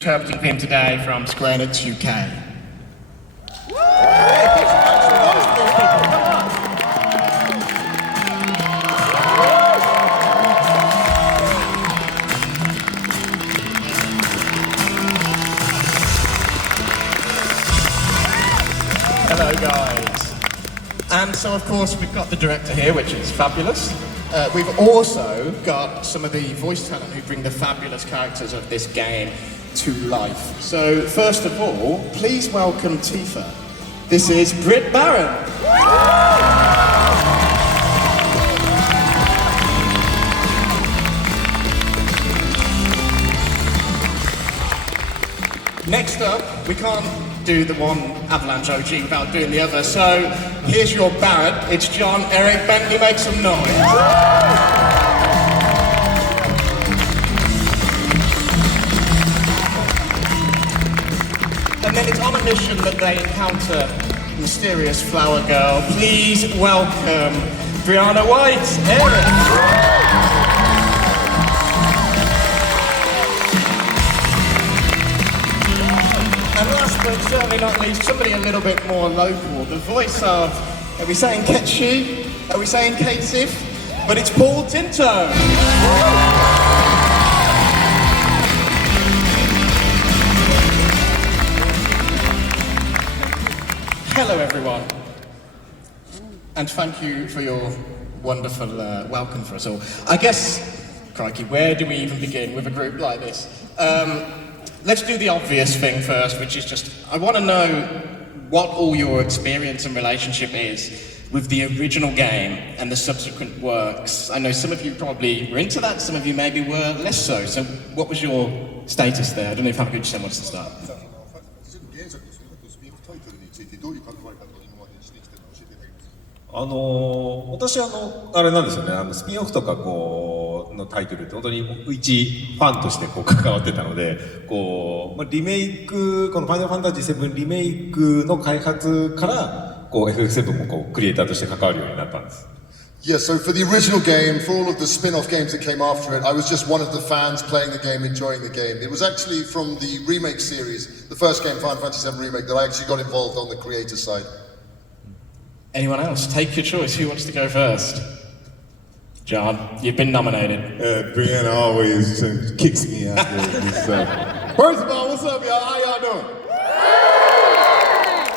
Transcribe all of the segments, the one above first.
Interpreting theme today from Square Enix UK. Hello guys. And so of course we've got the director here, which is fabulous. We've also got some of the voice talent who bring the fabulous characters of this game to life. So first of all, please welcome Tifa. This is Britt Barron. Next up, we can't do the one Avalanche OG without doing the other, so here's your Barrett. It's John Eric Bentley, make some noise. And then it's on a mission that they encounter mysterious flower girl. Please welcome Brianna White, Eric. And last but certainly not least, somebody a little bit more local, the voice of, are we saying Ketchi? Are we saying Katsif? But it's Paul Tinto. Hello everyone, and thank you for your wonderful welcome for us all. I guess, crikey, where do we even begin with a group like this? Let's do the obvious thing first, which is just, I want to know what all your experience and relationship is with the original game and the subsequent works. I know some of you probably were into that, some of you maybe were less so. So what was your status there? I don't know if Hamaguchi-san wants to start. 私あれなんですよね、スピンオフとかこうのタイトルって本当に一ファンとしてこう関わってたので、こうリメイク、このファイナルファンタジー7リメイクの開発からこう FF7 もこうクリエイターとして関わるようになったんです。Yeah, so for the original game, for all of the spin-off games that came after it, I was just one of the fans playing the game, enjoying the game. It was actually from the remake series, the first game, Final Fantasy VII Remake, that I actually got involved on the creator side. Anyone else? Take your choice. Who wants to go first? John, you've been nominated. Brianna always kicks me out there. This stuff. First of all, what's up, y'all? How y'all doing?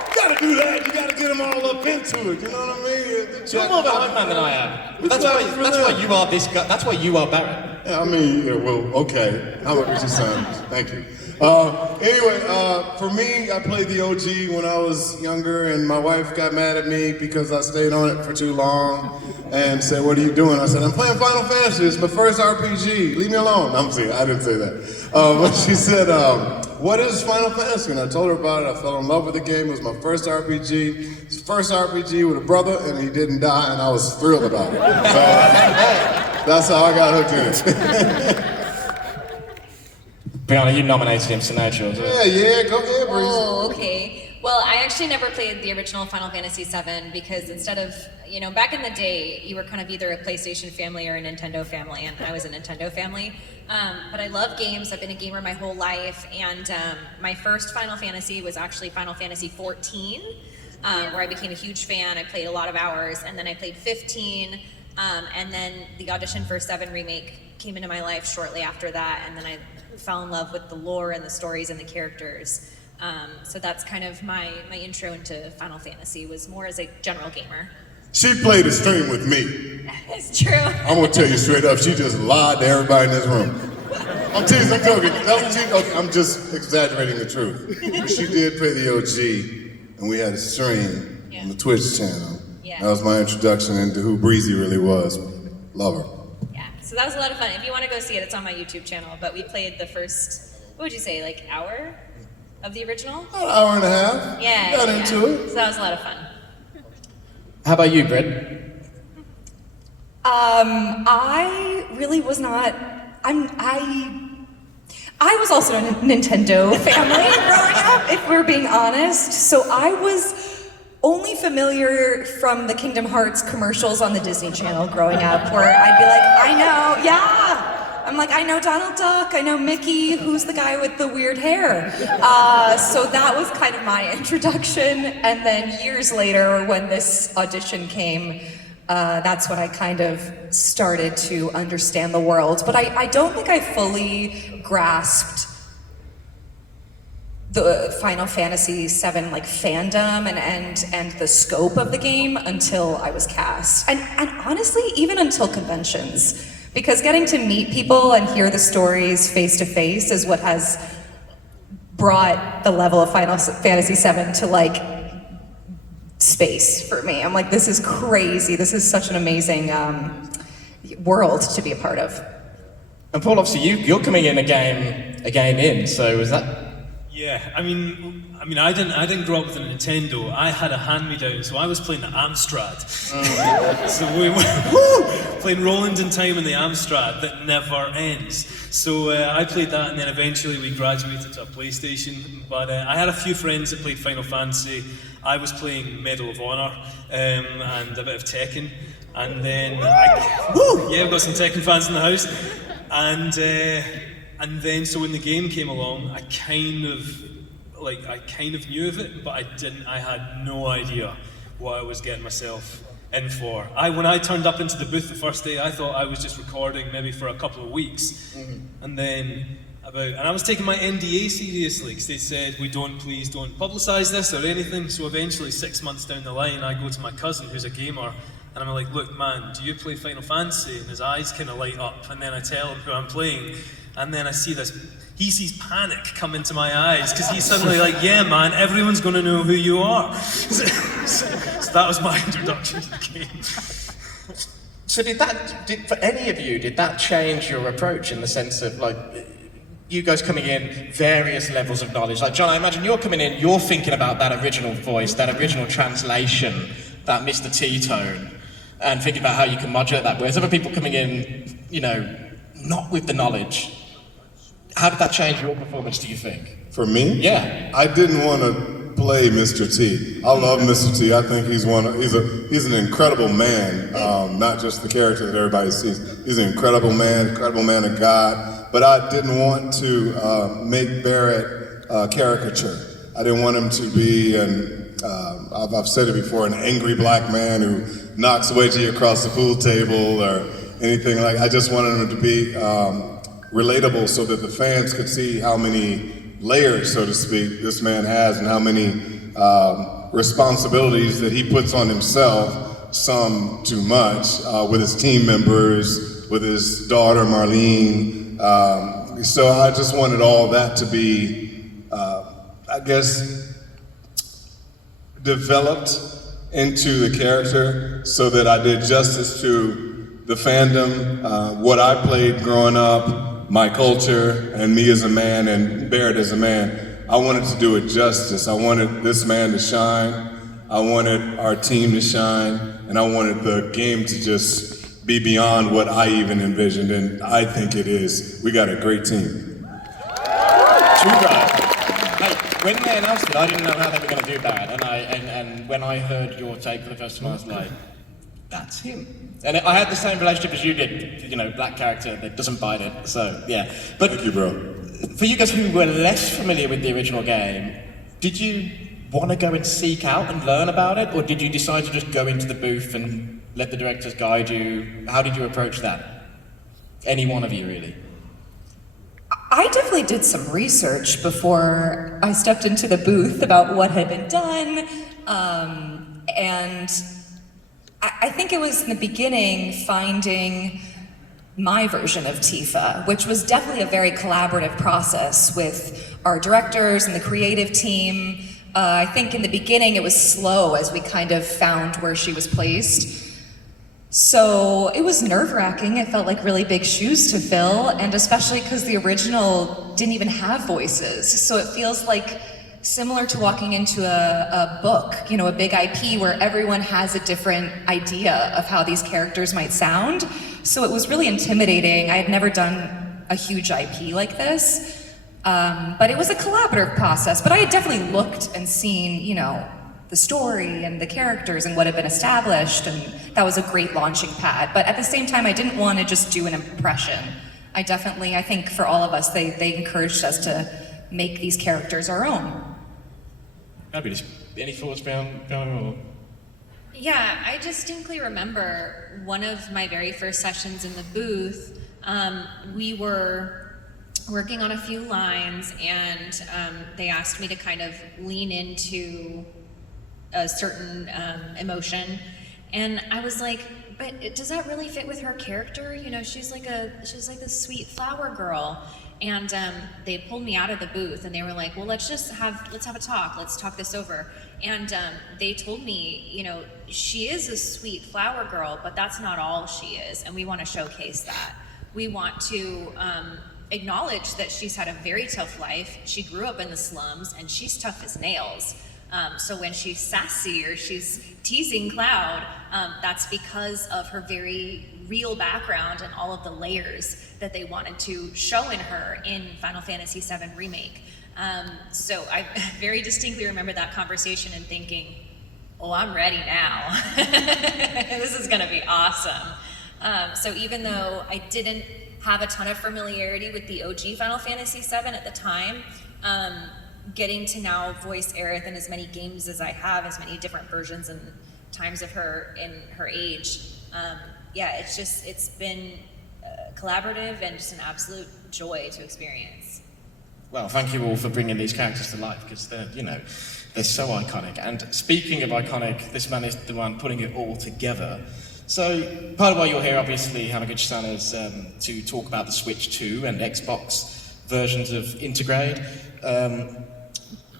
You gotta do that. You gotta get them all up into it. You know what I mean? You're more of a hype man than I am. That's why you are this guy. That's why you are Barrett. Yeah, I mean, yeah, well, okay. How about your son? Thank you. Anyway, for me, I played the OG when I was younger, and my wife got mad at me because I stayed on it for too long and said, "What are you doing?" I said, "I'm playing Final Fantasy. It's my first RPG. Leave me alone." I'm saying, I didn't say that. But she said, "What is Final Fantasy?" And I told her about it. I fell in love with the game. It was my first RPG. It's the first RPG with a brother, and he didn't die, and I was thrilled about it. So that's how I got hooked in it. Brianna, you nominated him, so now it's yours. Yeah, go ahead, Breeze. Oh, okay. Well, I actually never played the original Final Fantasy VII because instead of, back in the day, you were kind of either a PlayStation family or a Nintendo family, and I was a Nintendo family. But I love games. I've been a gamer my whole life, and my first Final Fantasy was actually Final Fantasy XIV, where I became a huge fan. I played a lot of hours, and then I played 15, and then the audition for 7 Remake came into my life shortly after that, and then I fell in love with the lore and the stories and the characters. So that's kind of my intro into Final Fantasy, was more as a general gamer. She played a stream with me. It's true. I'm gonna tell you straight up, she just lied to everybody in this room. I'm teasing, I'm joking. Okay, I'm just exaggerating the truth. But she did play the OG, and we had a stream on the Twitch channel. Yeah. That was my introduction into who Breezy really was. Love her. So that was a lot of fun. If you want to go see it, it's on my YouTube channel. But we played the first, what would you say, like hour of the original? About an hour and a half. Yeah. Got into it. So that was a lot of fun. How about you, Britt? I really was not. I was also a Nintendo family growing up, if we're being honest. So I was only familiar from the Kingdom Hearts commercials on the Disney Channel growing up, where I'd be like, I know, yeah, I'm like, I know Donald Duck, I know Mickey, who's the guy with the weird hair? So that was kind of my introduction, and then years later, when this audition came, that's when I kind of started to understand the world. But I don't think I fully grasped the Final Fantasy VII like fandom and the scope of the game until I was cast. And honestly, even until conventions. Because getting to meet people and hear the stories face to face is what has brought the level of Final Fantasy VII to like space for me. I'm like, this is crazy. This is such an amazing world to be a part of. And Paul, obviously you're coming in a game in, so is that... Yeah, I mean, I didn't grow up with a Nintendo. I had a hand-me-down, so I was playing the Amstrad. So we were playing Roland in Time in the Amstrad that never ends. So I played that, and then eventually we graduated to a PlayStation. But I had a few friends that played Final Fantasy. I was playing Medal of Honor and a bit of Tekken, and then we've got some Tekken fans in the house, and then so when the game came along, I kind of knew of it, but I had no idea what I was getting myself in for. When I turned up into the booth the first day, I thought I was just recording maybe for a couple of weeks, and then and I was taking my NDA seriously, because they said, please don't publicize this or anything. So eventually, 6 months down the line, I go to my cousin who's a gamer, and I'm like, look man, do you play Final Fantasy? And his eyes kind of light up, and then I tell him who I'm playing, and then I see he sees panic come into my eyes, because he's suddenly like, yeah man, everyone's gonna know who you are. So that was my introduction to the game. So for any of you, did that change your approach in the sense of like, you guys coming in, various levels of knowledge? Like John, I imagine you're coming in, you're thinking about that original voice, that original translation, that Mr. T-tone, and thinking about how you can modulate that. Whereas other people coming in, not with the knowledge. How did that change your performance, do you think? For me? Yeah. I didn't want to play Mr. T. I love Mr. T. I think he's an incredible man, not just the character that everybody sees. He's an incredible man of God. But I didn't want to make Barrett a caricature. I didn't want him to be I've said it before, an angry black man who knocks Wedgie across the pool table or anything like. I just wanted him to be relatable, so that the fans could see how many layers, so to speak, this man has, and how many responsibilities that he puts on himself, some too much, with his team members, with his daughter Marlene. So I just wanted all that to be, I guess, developed into the character, so that I did justice to the fandom, what I played growing up, my culture, and me as a man, and Barrett as a man. I wanted to do it justice. I wanted this man to shine. I wanted our team to shine, and I wanted the game to just be beyond what I even envisioned, and I think it is. We got a great team. True, right. Hey, when they announced it, I didn't know how they were going to do that, and when I heard your take for the first time, I was like, that's him. And I had the same relationship as you did, black character that doesn't bite it, so yeah. But thank you, bro. For you guys who were less familiar with the original game, did you want to go and seek out and learn about it, or did you decide to just go into the booth and let the directors guide you? How did you approach that? Any one of you, really? I definitely did some research before I stepped into the booth about what had been done, and I think it was in the beginning finding my version of Tifa, which was definitely a very collaborative process with our directors and the creative team. I think in the beginning it was slow as we kind of found where she was placed. So it was nerve-wracking. It felt like really big shoes to fill, and especially because the original didn't even have voices. So it feels like similar to walking into a book, a big IP where everyone has a different idea of how these characters might sound. So it was really intimidating. I had never done a huge IP like this, but it was a collaborative process. But I had definitely looked and seen, the story and the characters and what had been established, and that was a great launching pad. But at the same time, I didn't want to just do an impression. I think for all of us, they encouraged us to make these characters our own. Fabulous. Any thoughts, Bianca? Yeah, I distinctly remember one of my very first sessions in the booth. We were working on a few lines, and they asked me to kind of lean into a certain emotion, and I was like, but does that really fit with her character? You know, she's like this sweet flower girl. And they pulled me out of the booth, and they were like, well, let's have a talk. Let's talk this over. And they told me, you know, she is a sweet flower girl, but that's not all she is. And we want to showcase that. We want to acknowledge that she's had a very tough life. She grew up in the slums, and she's tough as nails. So when she's sassy or she's teasing Cloud, that's because of her very real background and all of the layers that they wanted to show in her in Final Fantasy VII Remake. So I very distinctly remember that conversation and thinking, oh, I'm ready now. This is gonna be awesome. So even though I didn't have a ton of familiarity with the OG Final Fantasy VII at the time, getting to now voice Aerith in as many games as I have, as many different versions and times of her in her age, yeah, it's been collaborative and just an absolute joy to experience. Well, thank you all for bringing these characters to life, because they're so iconic. And speaking of iconic, this man is the one putting it all together. So part of why you're here, obviously, Hamaguchi-san, is to talk about the Switch 2 and Xbox versions of Intergrade.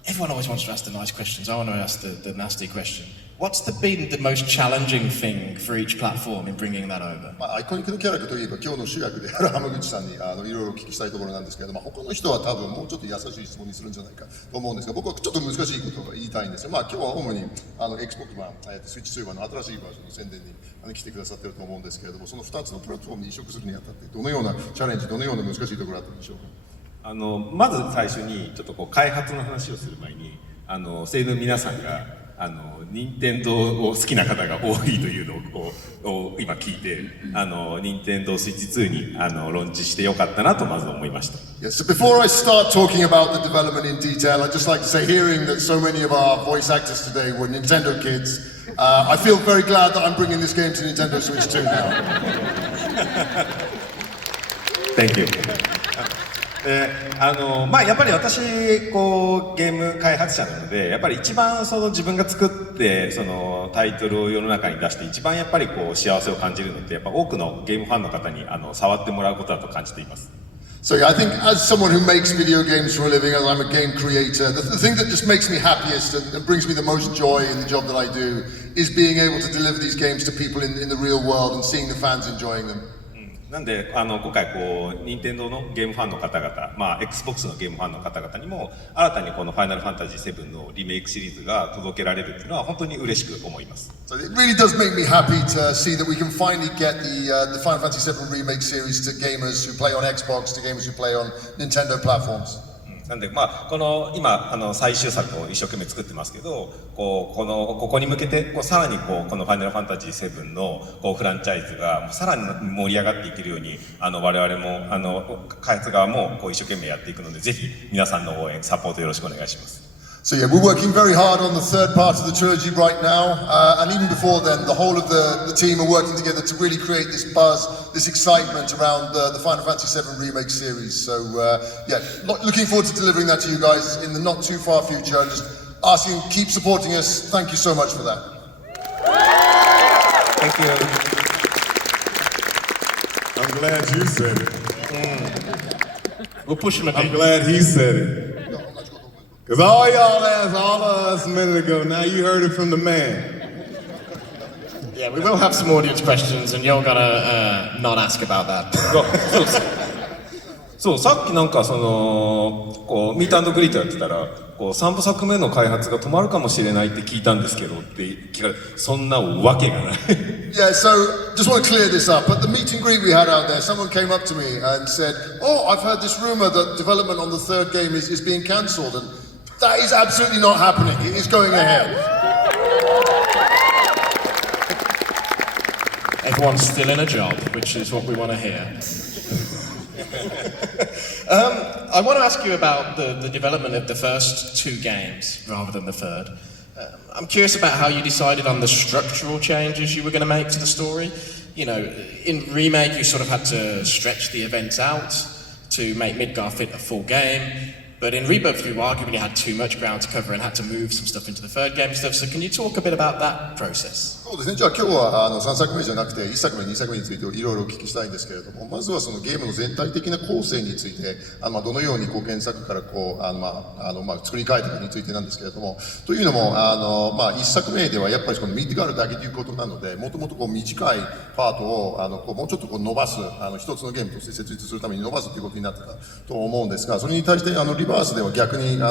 Everyone always wants to ask the nice questions. I want to ask the nasty question. What's been the most challenging thing for each platform in bringing that over? アイコニックのキャラクターといえば今日の主役である浜口さんにいろいろお聞きしたいところなんですけれども、他の人は多分もうちょっと優しい質問にするんじゃないかと思うんですが、僕はちょっと難しいことを言いたいんですよ。今日は主にXbox 版、スイッチ2版の新しいバージョンの宣伝に来てくださっていると思うんですけれども、その2つのプラットフォームに移植するにあたってどのようなチャレンジ、どのような難しいところがあったんでしょうか。まず最初にちょっと開発の話をする前に声優の皆さんが任天堂を好きな方が多いというのを今聞いて任天堂スイッチ2にローンチしてよかったなとまず思いました。Yes, so before I start talking about the development in detail, I'd just like to say, hearing that so many of our voice actors today were Nintendo kids, I feel very glad that I'm bringing this game to Nintendo Switch 2 now. Thank you. やっぱり私ゲーム開発者なのでやっぱり一番自分が作ってタイトルを世の中に出して一番やっぱり幸せを感じるのってやっぱ多くのゲームファンの方に触ってもらうことだと感じています。So yeah, I think as someone who makes video games for a living, as I'm a game creator, the thing that just makes me happiest and brings me the most joy in the job that I do is being able to deliver these games to people in the real world and seeing the fans enjoying them. なんで今回任天堂のゲームファンの方々、Xbox のゲームファンの方々にも新たにこのファイナルファンタジー7のリメイクシリーズが届けられるっていうのは本当に嬉しく思います。So it really does make me happy to see that we can finally get the Final Fantasy VII remake series to gamers who play on Xbox, to gamers who play on Nintendo platforms. なんでこの今最終作を一生懸命作ってますけどここに向けてさらにこの「ファイナルファンタジー7」のフランチャイズがさらに盛り上がっていけるように我々も開発側も一生懸命やっていくのでぜひ皆さんの応援サポートよろしくお願いします。So yeah, we're working very hard on the third part of the trilogy right now, and even before then, the whole of the team are working together to really create this buzz, this excitement around the Final Fantasy VII Remake series. So yeah, looking forward to delivering that to you guys in the not too far future, and just asking, keep supporting us. Thank you so much for that. Thank you. I'm glad you said it. We'll push him a bit. I'm glad he said it. Because all y'all asked all of us a minute ago, now you heard it from the man. Yeah, we will have some audience questions, and you're gonna not ask about that. そうさっきなんかミート&グリートやってたら3部作目の開発が止まるかもしれないって聞いたんですけどって聞かれそんなわけがない。Yeah, so just want to clear this up. At the meet and greet we had out there, someone came up to me and said, "Oh, I've heard this rumor that development on the third game is being cancelled." And that is absolutely not happening. It is going ahead. Everyone's still in a job, which is what we want to hear. I want to ask you about the development of the first two games rather than the third. I'm curious about how you decided on the structural changes you were going to make to the story. You know, in Remake, you sort of had to stretch the events out to make Midgar fit a full game. But in Rebirth, you arguably had too much ground to cover and had to move some stuff into the third game stuff. So can you talk a bit about that process? そうですね。じゃあ今日は3作目じゃなくて1作目2作目についていろいろお聞きしたいんですけれども、まずはそのゲームの全体的な構成についてどのように原作から作り変えたかについてなんですけれども、というのも1作目ではやっぱりこのミッドガールだけということなので、もともと短いパートをもうちょっと伸ばす一つのゲームとして設立するために伸ばすということになってたと思うんですが、それに対してリバースでは逆にそ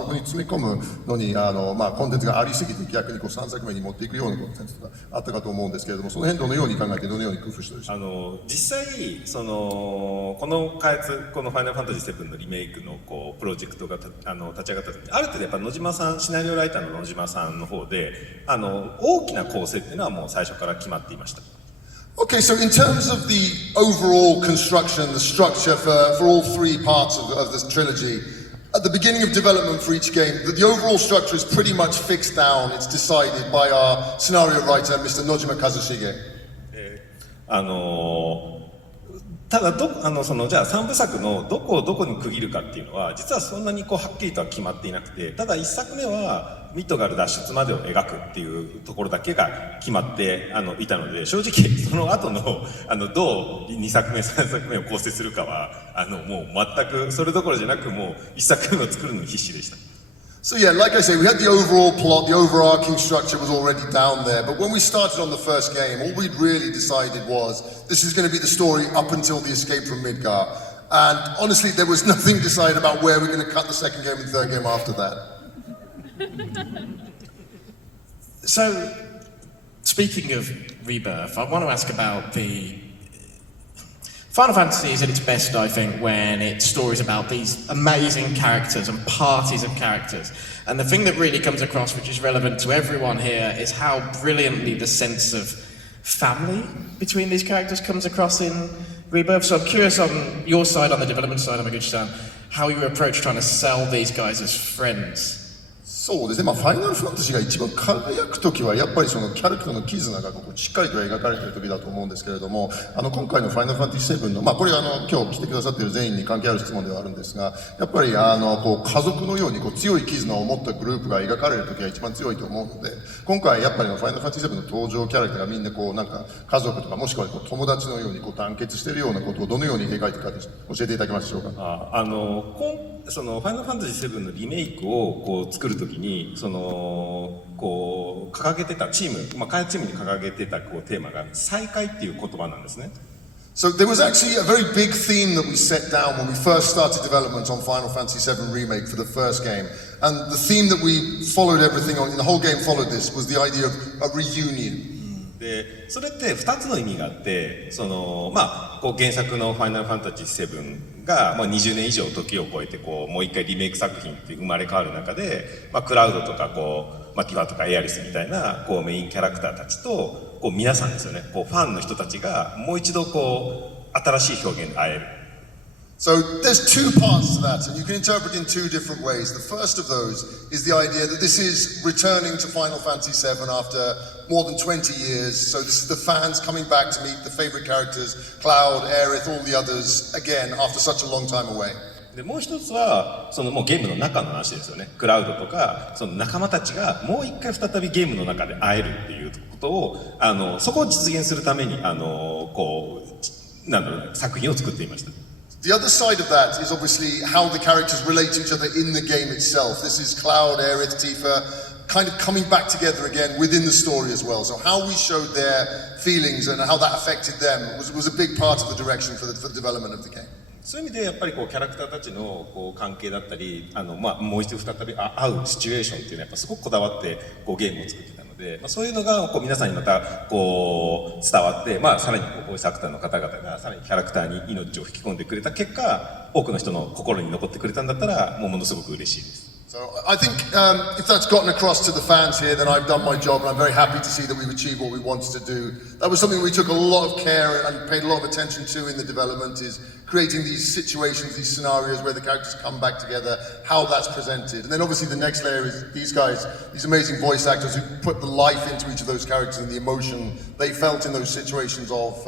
こに詰め込むのにコンテンツがありすぎて逆に3作目に持っていくようなコンテンツがあったかと思うんですけれども、その辺どのように考えてどのように工夫してるんですか？実際この開発、この「ファイナルファンタジー7」のリメイクのプロジェクトが立ち上がった時にある程度やっぱ野島さん、シナリオライターの野島さんの方で大きな構成っていうのはもう最初から決まっていました。Okay, so in terms of the overall construction, the structure for all three parts of this trilogy, at the beginning of development for each game, the overall structure is pretty much fixed down. It's decided by our scenario writer, Mr. Nojima Kazushige. ただじゃあ3部作のどこをどこに区切るかっていうのは実はそんなにはっきりとは決まっていなくて、ただ1作目はミッドガル脱出までを描くっていうところだけが決まっていたので、正直その後のどう2作目3作目を構成するかはもう全くそれどころじゃなく、もう1作目を作るのに必死でした。So yeah, like I say, we had the overall plot, the overarching structure was already down there, but when we started on the first game, all we'd really decided was this is going to be the story up until the escape from Midgar. And honestly, there was nothing decided about where we're going to cut the second game and third game after that. So, speaking of Rebirth, I want to ask about the Final Fantasy is at its best, I think, when its stories about these amazing characters and parties of characters. And the thing that really comes across, which is relevant to everyone here, is how brilliantly the sense of family between these characters comes across in Rebirth. So I'm curious on your side, on the development side, Hamaguchi-san, how you approach trying to sell these guys as friends. そうですね、ファイナルファンタジーが一番輝く時はやっぱりそのキャラクターの絆がしっかりと描かれている時だと思うんですけれども、今回のファイナルファンタジー7のこれ今日来てくださっている全員に関係ある質問ではあるんですが、やっぱり家族のように強い絆を持ったグループが描かれる時が一番強いと思うので、今回やっぱりファイナルファンタジー7の登場キャラクターがみんななんか家族とかもしくは友達のように団結しているようなことをどのように描いているか教えていただけますでしょうか。そのファイナルファンタジー7のリメイクを作るときに掲げてたチーム、開発チームに掲げてたテーマが再会っていう言葉なんですね。So there was actually a very big theme that we set down when we first started development on Final Fantasy VII Remake for the first game. And the theme that we followed everything on, the whole game followed this, was the idea of a reunion. でそれって2つの意味があって、原作の「ファイナルファンタジー7」が20年以上時を超えてもう一回リメイク作品って生まれ変わる中で、クラウドとかティファとかエアリスみたいなメインキャラクターたちと皆さんですよね、ファンの人たちがもう一度新しい表現で会える。So there's two parts to that, and you can interpret in two different ways. The first of those is the idea that this is returning to Final Fantasy VII after more than 20 years. So this is the fans coming back to meet the favorite characters, Cloud, Aerith, all the others, again after such a long time away. でもう一つはもうゲームの中の話ですよね。クラウドとか仲間たちがもう一回再びゲームの中で会えるっていうことをそこを実現するために作品を作っていました。The other side of that is obviously how the characters relate to each other in the game itself. This is Cloud, Aerith, Tifa, kind of coming back together again within the story as well. So how we showed their feelings and how that affected them was a big part of the direction for the development of the game. そういう意味でやっぱりキャラクターたちの関係だったりもう一度再び会うシチュエーションっていうのはやっぱすごくこだわってゲームを作ってたので、そういうのが皆さんにまた伝わって、さらにボイスアクターの方々がさらにキャラクターに命を吹き込んでくれた結果、多くの人の心に残ってくれたんだったらもうものすごく嬉しいです。So I think if that's gotten across to the fans here, then I've done my job, and I'm very happy to see that we've achieved what we wanted to do. That was something we took a lot of care and paid a lot of attention to in the development, is creating these situations, these scenarios where the characters come back together, how that's presented. And then obviously the next layer is these guys, these amazing voice actors who put the life into each of those characters and the emotion they felt in those situations of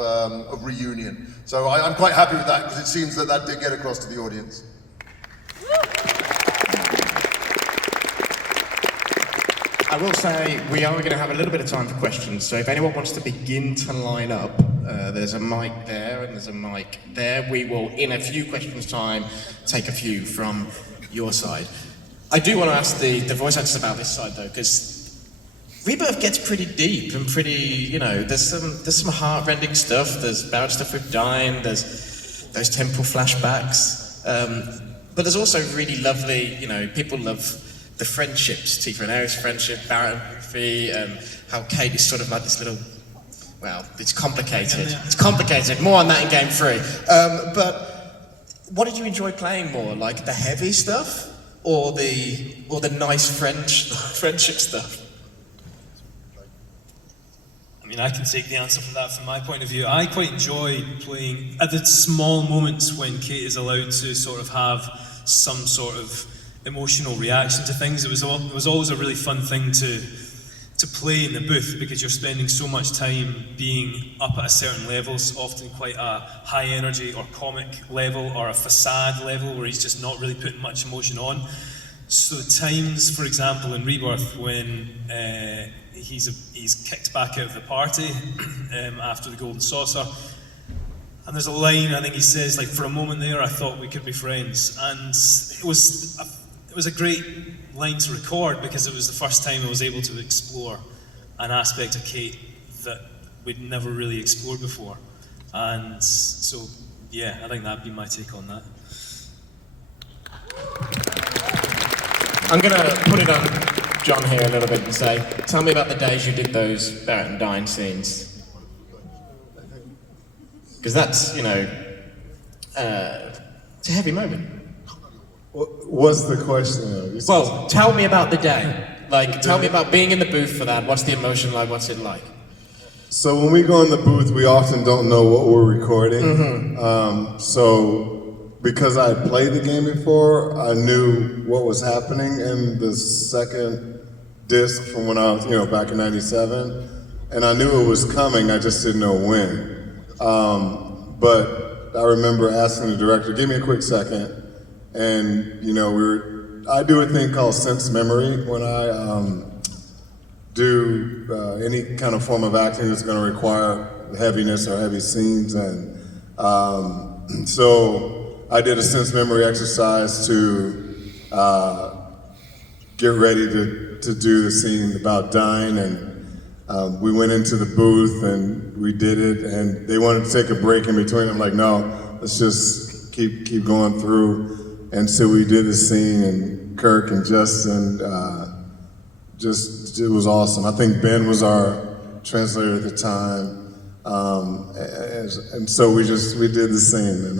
reunion. So I'm quite happy with that, because it seems that that did get across to the audience. I will say we are going to have a little bit of time for questions, so if anyone wants to begin to line up, there's a mic there and there's a mic there. We will, in a few questions' time, take a few from your side. I do want to ask the voice actors about this side, though, because Rebirth gets pretty deep and pretty, you know, there's some heart-rending stuff. There's bad stuff with dying. There's those temporal flashbacks, but there's also really lovely, you know, people love the friendships, Tifa and Aerith's friendship, Barrett and Ruffy, how Kate is sort of like this little, well, it's complicated. It's complicated, more on that in Game 3. But what did you enjoy playing more, like the heavy stuff or the nice friendship stuff? I mean, I can take the answer for that from my point of view. I quite enjoy playing at the small moments when Kate is allowed to sort of have some sort of emotional reaction to things. It was always a really fun thing to play in the booth, because you're spending so much time being up at a certain level, so often quite a high energy or comic level or a facade level where he's just not really putting much emotion on. So the times, for example, in Rebirth when he's kicked back out of the party after the Golden Saucer, and there's a line I think he says, like, for a moment there I thought we could be friends, and it was a great line to record, because it was the first time I was able to explore an aspect of Kate that we'd never really explored before. And so, yeah, I think that'd be my take on that. I'm going to put it on John here a little bit and say, tell me about the days you did those Barrett and Dine scenes. Because that's, you know, it's a heavy moment. What's the question? Well, tell me about the day. Like, tell me about being in the booth for that. What's the emotion like? What's it like? So when we go in the booth, we often don't know what we're recording. So because I had played the game before, I knew what was happening in the second disc from when I was, you know, back in '97, and I knew it was coming. I just didn't know when. But I remember asking the director, "Give me a quick second." And, you know, I do a thing called sense memory when I do any kind of form of acting that's going to require heaviness or heavy scenes. And so I did a sense memory exercise to get ready to do the scene about dying. And we went into the booth and we did it. And they wanted to take a break in between. I'm like, no, let's just keep going through. And so we did the scene, and Kirk and Justin, it was awesome. I think Ben was our translator at the time. And so we did the scene, and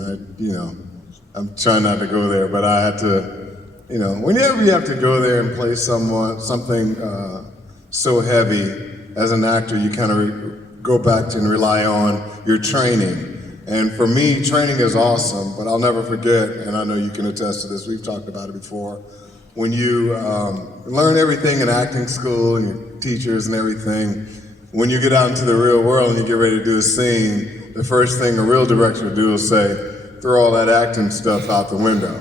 I'm trying not to go there, but I had to, you know, whenever you have to go there and play something so heavy, as an actor, you kind of go back to and rely on your training. And for me, training is awesome, but I'll never forget, and I know you can attest to this, we've talked about it before, when you learn everything in acting school and your teachers and everything, when you get out into the real world and you get ready to do a scene, the first thing a real director will do is say, throw all that acting stuff out the window,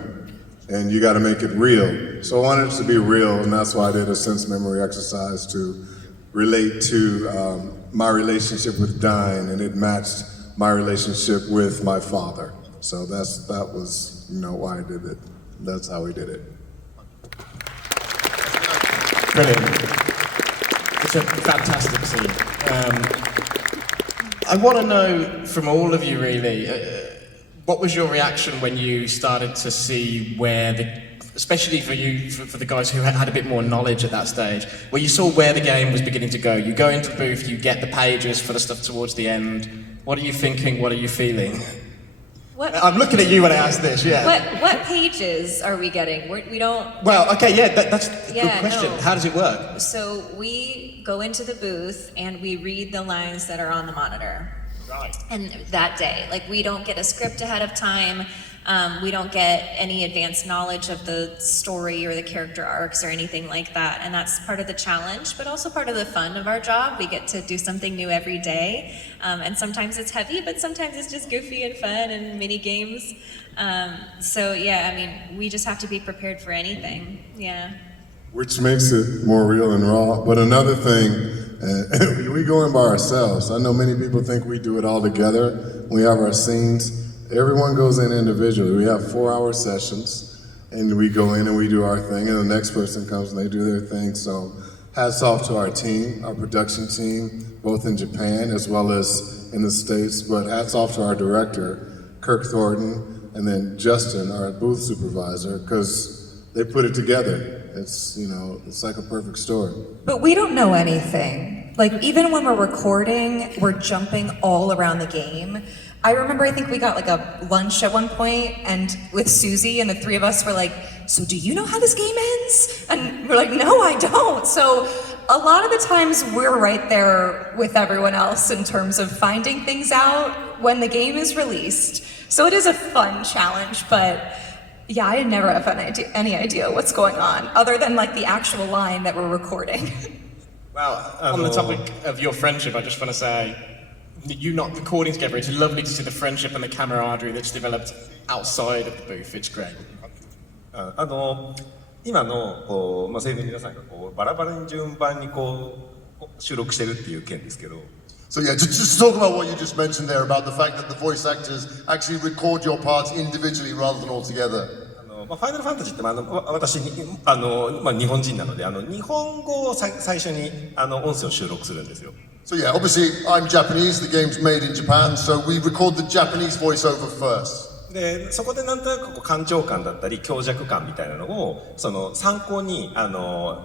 and you gotta make it real. So I wanted it to be real, and that's why I did a sense memory exercise to relate to my relationship with dying, and it matched my relationship with my father. So that was, you know, why I did it. That's how we did it. Brilliant. It's a fantastic scene. I want to know from all of you, really, what was your reaction when you started to see where especially for you, for the guys who had a bit more knowledge at that stage, where you saw where the game was beginning to go? You go into the booth, you get the pages for the stuff towards the end. What are you thinking? What are you feeling? I'm looking at you when I ask this, yeah. What pages are we getting? We don't. Well, okay, yeah, that's a good question. No. How does it work? So we go into the booth and we read the lines that are on the monitor. Right. And that day, like we don't get a script ahead of time. We don't get any advanced knowledge of the story or the character arcs or anything like that. And that's part of the challenge, but also part of the fun of our job. We get to do something new every day. And sometimes it's heavy, but sometimes it's just goofy and fun and mini games. So yeah, I mean, we just have to be prepared for anything. Yeah. Which makes it more real and raw. But another thing, we go in by ourselves. I know many people think we do it all together. We have our scenes. Everyone goes in individually. We have 4-hour sessions, and we go in and we do our thing, and the next person comes and they do their thing. So hats off to our team, our production team, both in Japan as well as in the States. But hats off to our director, Kirk Thornton, and then Justin, our booth supervisor, because they put it together. It's, you know, it's like a perfect story. But we don't know anything. Like, even when we're recording, we're jumping all around the game. I remember, I think we got like a lunch at one point, and with Susie, and the three of us were like, so do you know how this game ends? And we're like, no, I don't. So a lot of the times we're right there with everyone else in terms of finding things out when the game is released. So it is a fun challenge, but yeah, I never have any idea what's going on, other than like the actual line that we're recording. Well, on the topic of your friendship, I just want to say, you not recording together, it's lovely to see the friendship and the camaraderie that's developed outside of the booth. It's great. 今のこう、まあ、声優の皆さんがこうバラバラに順番にこう収録してるっていう件ですけど。So yeah, just talk about what you just mentioned there about the fact that the voice actors actually record your parts individually rather than all together. ファイナルファンタジーって私日本人なので日本語を最初に音声を収録するんですよ。So yeah, obviously I'm Japanese. The game's made in Japan, so we record the Japanese voiceover first. でそこでなんとなくこう感情感だったり強弱感みたいなのをその参考に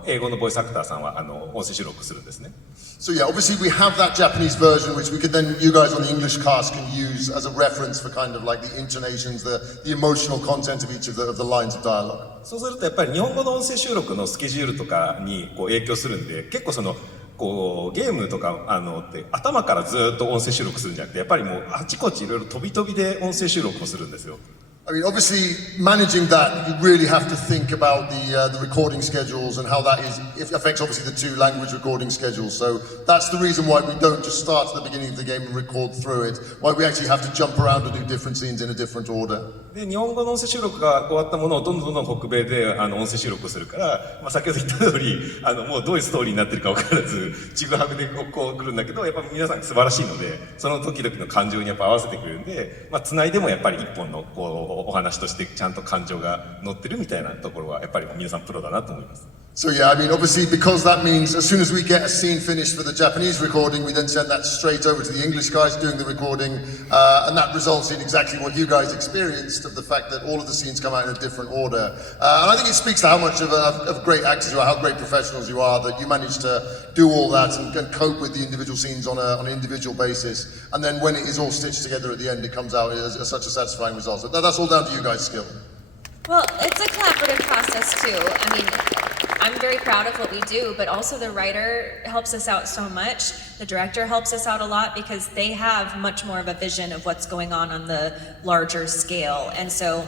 英語のボイスアクターさんは音声収録するんですね。So yeah, obviously we have that Japanese version, which we could then, you guys on the English cast can use as a reference for kind of like the intonations, the emotional content of each of the lines of dialogue. そうするとやっぱり日本語の音声収録のスケジュールとかにこう影響するんで、結構そのこうゲームとかって頭からずっと音声収録するんじゃなくて、やっぱりもうあちこちいろいろ飛び飛びで音声収録をするんですよ。I mean, obviously, managing that, you really have to think about the recording schedules and how that it affects obviously the two language recording schedules. So that's the reason why we don't just start at the beginning of the game and record through it. Why we actually have to jump around and do different scenes in a different order. で日本語の音声収録が終わったものをどんどん北米で音声収録するから、まあ、先ほど言った通りもうどういうストーリーになってるか分からずちぐはぐでこう来るんだけど、やっぱ皆さん素晴らしいのでその時々の感情にやっぱ合わせてくれるんで、まあ、繋いでもやっぱり一本のこうお話としてちゃんと感情が乗ってるみたいなところはやっぱり皆さんプロだなと思います。So yeah, I mean, obviously, because that means as soon as we get a scene finished for the Japanese recording, we then send that straight over to the English guys doing the recording, and that results in exactly what you guys experienced, of the fact that all of the scenes come out in a different order. And I think it speaks to how much of great actors you are, how great professionals you are, that you manage to do all that and cope with the individual scenes on an individual basis. And then when it is all stitched together at the end, it comes out as such a satisfying result. So that's all down to you guys' skill. Well, it's a collaborative process too. I mean, I'm very proud of what we do, but also the writer helps us out so much. The director helps us out a lot because they have much more of a vision of what's going on the larger scale. And so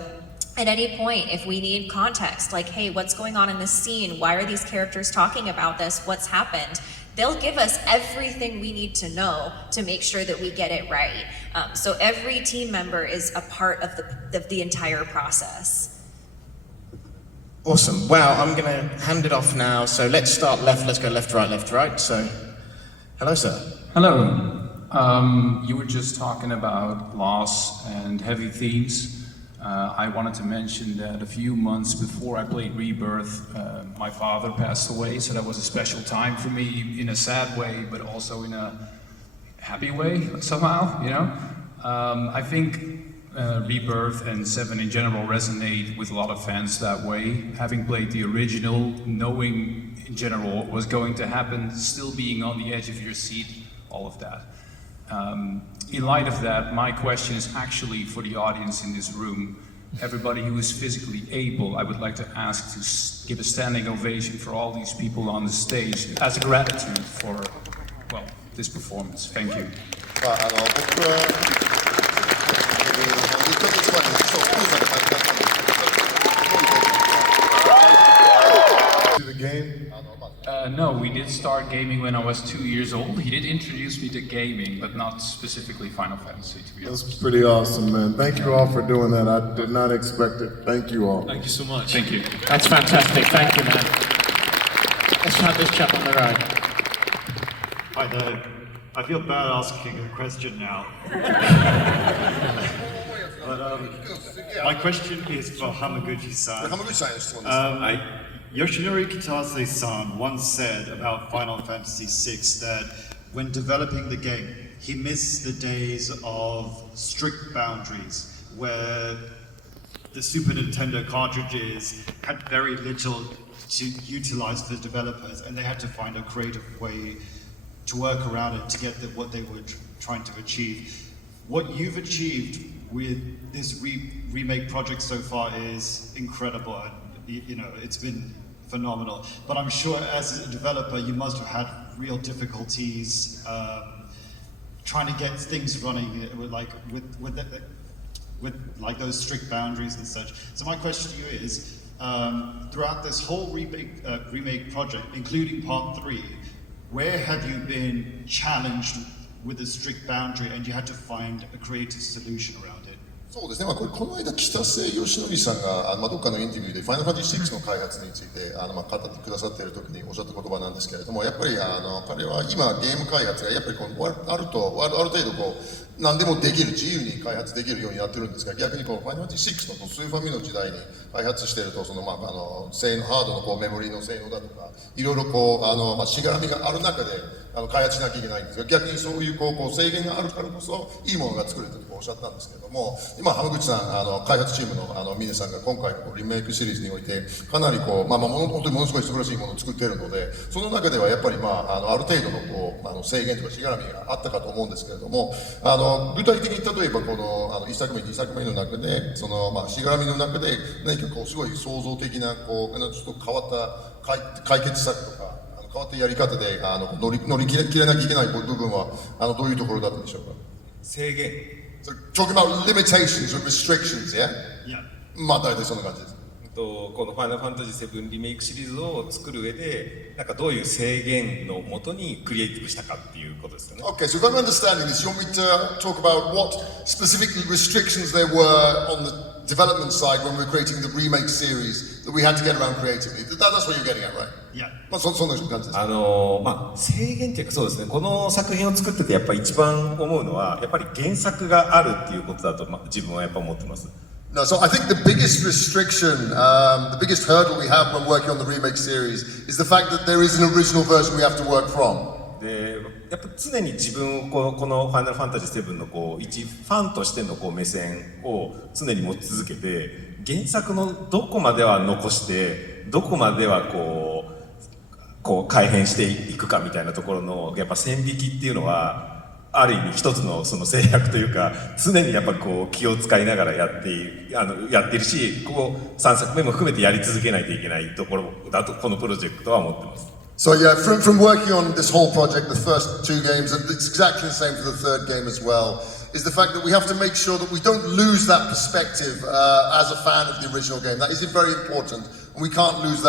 at any point, if we need context, like, hey, what's going on in this scene? Why are these characters talking about this? What's happened? They'll give us everything we need to know to make sure that we get it right. So every team member is a part of the entire process. Awesome. Well, I'm going to hand it off now. So let's start left. Let's go left, right. So, hello, sir. Hello. You were just talking about loss and heavy themes. I wanted to mention that a few months before I played Rebirth, my father passed away, so that was a special time for me in a sad way, but also in a happy way somehow, you know? I think Rebirth and 7 in general resonate with a lot of fans that way. Having played the original, knowing in general what was going to happen, still being on the edge of your seat, all of that. In light of that, my question is actually for the audience in this room. Everybody who is physically able, I would like to ask to give a standing ovation for all these people on the stage as gratitude for, well, this performance. Thank you. 僕は1ヶ月前にそうコンサート始まったんですけど To the game. No, we did start gaming when I was 2 years old. He did introduce me to gaming, but not specifically Final Fantasy, to be honest. That's pretty awesome, man. Thank you all for doing that. I did not expect it. Thank you all. Thank you so much. Thank you. That's fantastic. Thank you, man. Let's have this chap on the right. Hi there. I feel bad asking a question now. But my question is for Hamaguchi-san. 浜口さんへの質問です。Yoshinori Kitase-san once said about Final Fantasy VI that when developing the game, he missed the days of strict boundaries where the Super Nintendo cartridges had very little to utilize for developers and they had to find a creative way to work around it to get what they were trying to achieve. What you've achieved with this remake project so far is incredible. And, you know, it's been phenomenal. But I'm sure as a developer, you must have had real difficulties trying to get things running with like those strict boundaries and such. So my question to you is, throughout this whole remake project, including part 3, where have you been challenged with a strict boundary and you had to find a creative solution around it? そうですね、この間、北瀬義則さんがどっかのインタビューで、ファイナルファンタジー6の開発について語ってくださっているときにおっしゃった言葉なんですけれども、やっぱり彼は今、ゲーム開発がやっぱりある程度何でもできる、自由に開発できるようになってるんですが、逆にファイナルファンタジー6のスーファミの時代に開発していると、ハードのメモリーの性能だとか、いろいろしがらみがある中で開発しなきゃいけないんですが、逆にそういう制限があるからこそ、いいものが作れたとおっしゃったんですけれども、今、浜口さん、開発チームの峰さんが今回のリメイクシリーズにおいて、かなり本当にものすごい素晴らしいものを作っているので、その中ではやっぱりある程度の制限とかしがらみがあったかと思うんですけれども、具体的に例えばこの1作目、2作目の中で、しがらみの中で何かすごい創造的なちょっと変わった解決策とか、変わったやり方で乗り切れなきゃいけない部分はどういうところだったでしょうか。制限。So, talking about limitations or restrictions, yeah? Yeah. 大体そんな感じです。このファイナルファンタジー7リメイクシリーズを作る上で、なんかどういう制限のもとにクリエイティブしたかっていうことですよね。Okay, so if I'm understanding this, you want me to talk about what specifically restrictions there were on the development side when we were creating the remake series that we had to get around creatively. That's what you're getting at, right? Yeah. そんな感じです。制限っていうかそうですね、この作品を作っててやっぱり一番思うのは、やっぱり原作があるっていうことだと、自分はやっぱ思ってます。No, so I think the biggest restriction, the biggest hurdle we have when working on the remake series is the fact that there is an original version we have to work from. で、やっぱ常に自分をこのファイナルファンタジー7の一ファンとしての目線を常に持ち続けて、原作のどこまでは残して、どこまでは改変していくかみたいなところのやっぱ線引きっていうのは、ある意味一つのその制約というか、常にやっぱ気を使いながらやっているし、3作目も含めてやり続けないといけないところだとこのプロジェクトは思ってます。So yeah, from working on this whole project, the first 2 games, and it's exactly the same for the 3rd game as well, is the fact that we have to make sure that we don't lose that perspective as a fan of the original game. That is very important, and we can't lose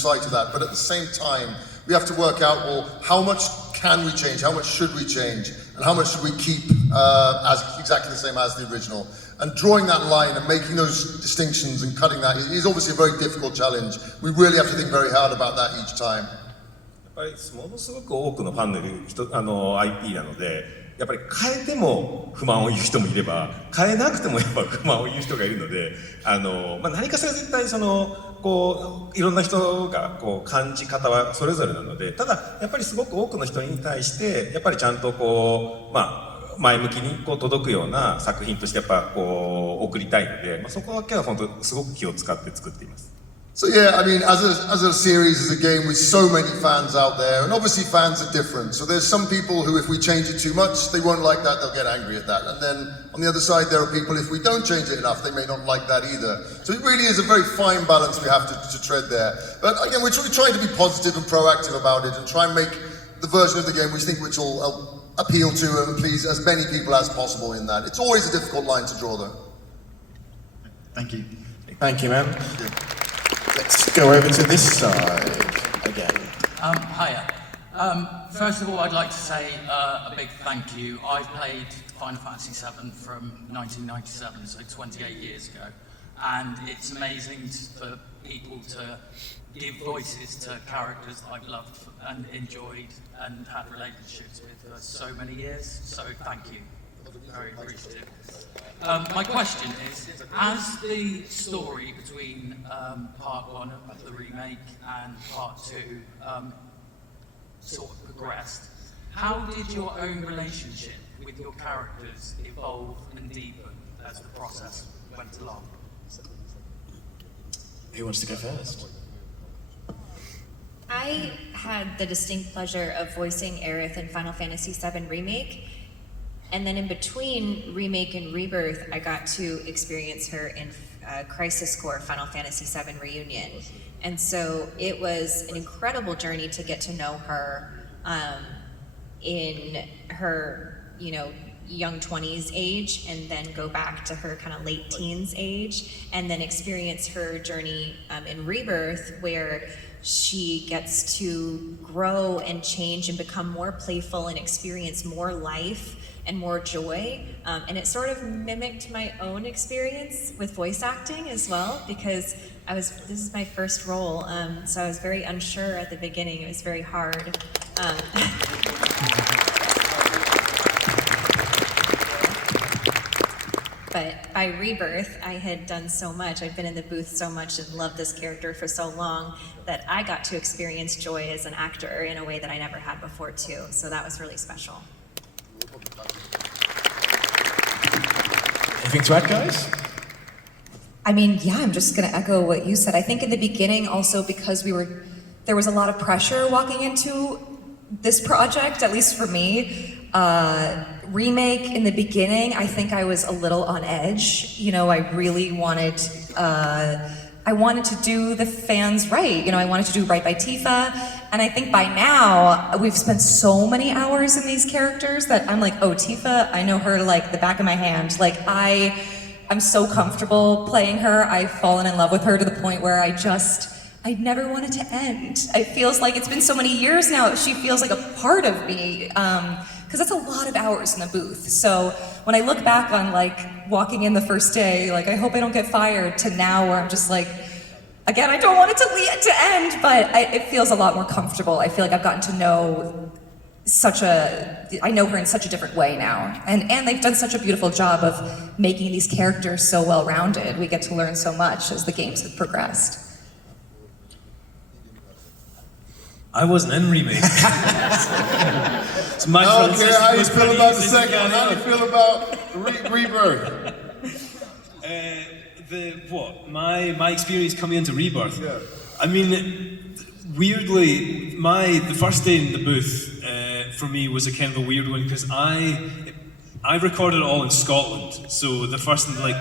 sight of that. But at the same time, we have to work out, well, how much can we change? How much should we change? And how much should we keep as exactly the same as the original? And drawing that line and making those distinctions and cutting that is obviously a very difficult challenge. We really have to think very hard about that each time. やっぱりものすごく多くのファンのいるIP なので、やっぱり変えても不満を言う人もいれば、変えなくてもやっぱ不満を言う人がいるので、何かしら絶対いろんな人が感じ方はそれぞれなので、ただやっぱりすごく多くの人に対してやっぱりちゃんと前向きに届くような作品としてやっぱ送りたいので、そこだけは本当すごく気を使って作っています。So yeah, I mean, as a series, as a game with so many fans out there, and obviously fans are different. So there's some people who, if we change it too much, they won't like that, they'll get angry at that. And then on the other side, there are people, if we don't change it enough, they may not like that either. So it really is a very fine balance we have to tread there. But again, we're trying to be positive and proactive about it and try and make the version of the game which will appeal to and please as many people as possible in that. It's always a difficult line to draw though. Thank you. Thank you, man. Let's go over to this side again. Hiya. First of all, I'd like to say a big thank you. I played Final Fantasy VII from 1997, so 28 years ago, and it's amazing for people to give voices to characters that I've loved and enjoyed and had relationships with for so many years, so thank you. Very appreciative. My question is, as the story between part 1 of the remake and part 2 sort of progressed, how did your own relationship with your characters evolve and deepen as the process went along? Who wants to go first? I had the distinct pleasure of voicing Aerith in Final Fantasy VII Remake, and then in between Remake and Rebirth, I got to experience her in Crisis Core Final Fantasy VII Reunion. And so it was an incredible journey to get to know her in her, young 20s age, and then go back to her kind of late teens age, and then experience her journey in Rebirth, where she gets to grow and change and become more playful and experience more life and more joy. And it sort of mimicked my own experience with voice acting as well, because this is my first role, so I was very unsure at the beginning. It was very hard. But by Rebirth, I had done so much. I'd been in the booth so much and loved this character for so long that I got to experience joy as an actor in a way that I never had before too. So that was really special. Anything to add, guys? I mean, yeah, I'm just gonna echo what you said. I think in the beginning also because there was a lot of pressure walking into this project, at least for me. Remake in the beginning, I think I was a little on edge. I really wanted, I wanted to do the fans right. I wanted to do right by Tifa. And I think by now, we've spent so many hours in these characters that I'm like, oh, Tifa, I know her like the back of my hand. Like I'm so comfortable playing her. I've fallen in love with her to the point where I never want it to end. It feels like it's been so many years now. She feels like a part of me. Because that's a lot of hours in the booth. So when I look back on walking in the first day, I hope I don't get fired, to now where I'm just like, again, I don't want it to end, but it feels a lot more comfortable. I feel like I've gotten to know I know her in such a different way now. And they've done such a beautiful job of making these characters so well-rounded. We get to learn so much as the games have progressed. I wasn't in Remake. So my I don't care how you was feel pretty about the easy to second get one. How do you in. feel about Rebirth? My experience coming into Rebirth. Yeah. I mean, weirdly, the first day in the booth for me was a kind of a weird one because I recorded it all in Scotland. So the first way.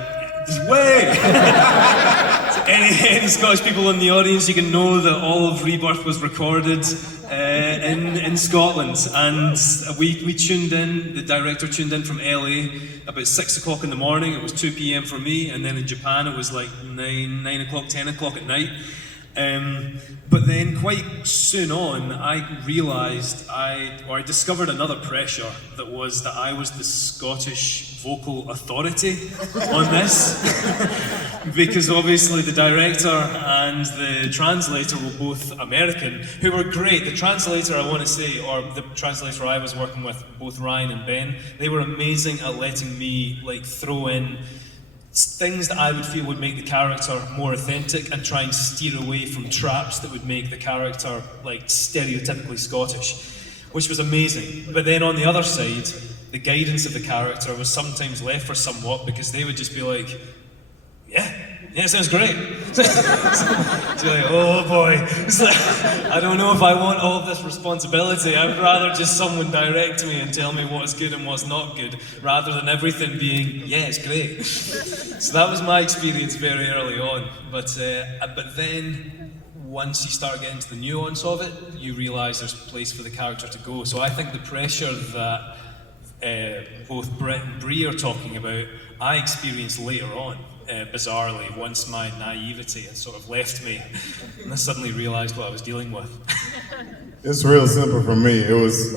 So any Scottish people in the audience, you can know that all of Rebirth was recorded in Scotland, and we tuned in. The director tuned in from LA about 6 o'clock in the morning. It was 2 p.m. for me, and then in Japan it was like 9 o'clock, 10 o'clock at night. But then quite soon on, I realised I discovered another pressure that I was the Scottish vocal authority on this. Because obviously the director and the translator were both American, who were great. The translator, I want to say, or the translator I was working with, both Ryan and Ben, they were amazing at letting me throw in things that I would feel would make the character more authentic and try and steer away from traps that would make the character stereotypically Scottish, which was amazing. But then on the other side, the guidance of the character was sometimes left for somewhat because they would just be like, yeah, Yeah, it sounds great. So you're like, oh boy. It's like, I don't know if I want all of this responsibility. I'd rather just someone direct me and tell me what's good and what's not good, rather than everything being, yeah, it's great. So that was my experience very early on. But then, once you start getting to the nuance of it, you realise there's a place for the character to go. So I think the pressure that both Brett and Bree are talking about, I experienced later on. Bizarrely, once my naivety had sort of left me, and I suddenly realized what I was dealing with. It's real simple for me. It was,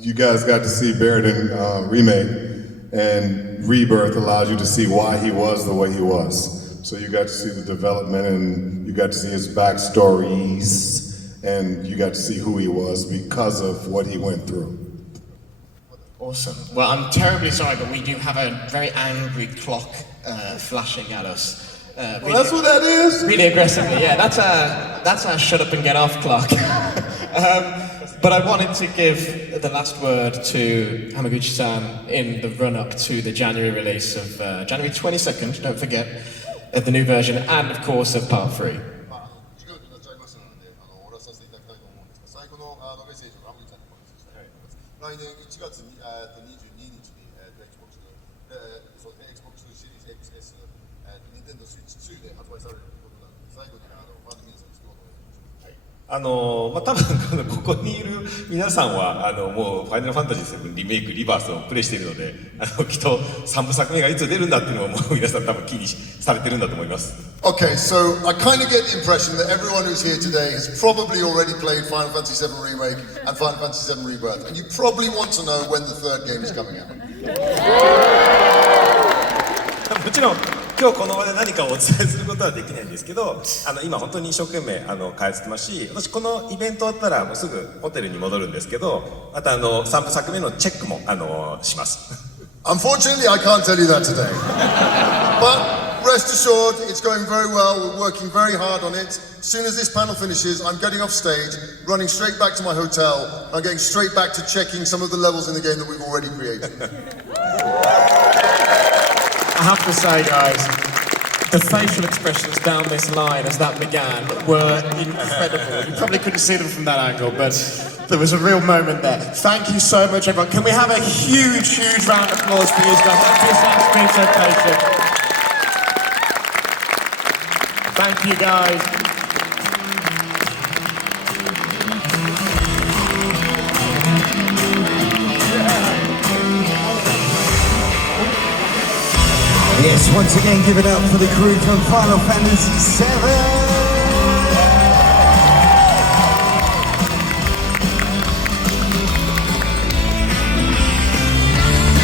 you guys got to see Barrett in Remake, and Rebirth allows you to see why he was the way he was. So you got to see the development, and you got to see his backstories, and you got to see who he was because of what he went through. Awesome. Well, I'm terribly sorry, but we do have a very angry clock flashing at us. Well, that's what that is? Really aggressively, yeah. That's our shut up and get off clock. But I wanted to give the last word to Hamaguchi-san in the run-up to the January release of January 22nd, don't forget, of the new version, and of course of Part 3.多分ここにいる皆さんはもうファイナルファンタジー7リメイクリバースをプレイしているのできっと3部作目がいつ出るんだっていうのをもう皆さん多分気にされてるんだと思います。Okay, so I kind of get the impression that everyone who's here today has probably already played Final Fantasy VII Remake and Final Fantasy VII Rebirth, and you probably want to know when the third game is coming out. もちろん今日この場で何かをお伝えすることはできないんですけど、今本当に一生懸命開発してますし、私このイベント終わったらもうすぐホテルに戻るんですけど、また3部作目のチェックもします。Unfortunately, I can't tell you that today. But rest assured, it's going very well. We're working very hard on it. As soon as this panel finishes, I'm getting off stage, running straight back to my hotel, and I'm getting straight back to checking some of the levels in the game that we've already created. I have to say, guys, the facial expressions down this line as that began were incredible. You probably couldn't see them from that angle, but there was a real moment there. Thank you so much, everyone. Can we have a huge, huge round of applause for you guys? Thank you for being so patient. Thank you, guys. Yes, once again, give it up for the crew from Final Fantasy VII.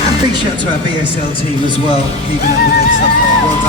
And big shout to our BSL team as well, keeping up with it stuff. Well done.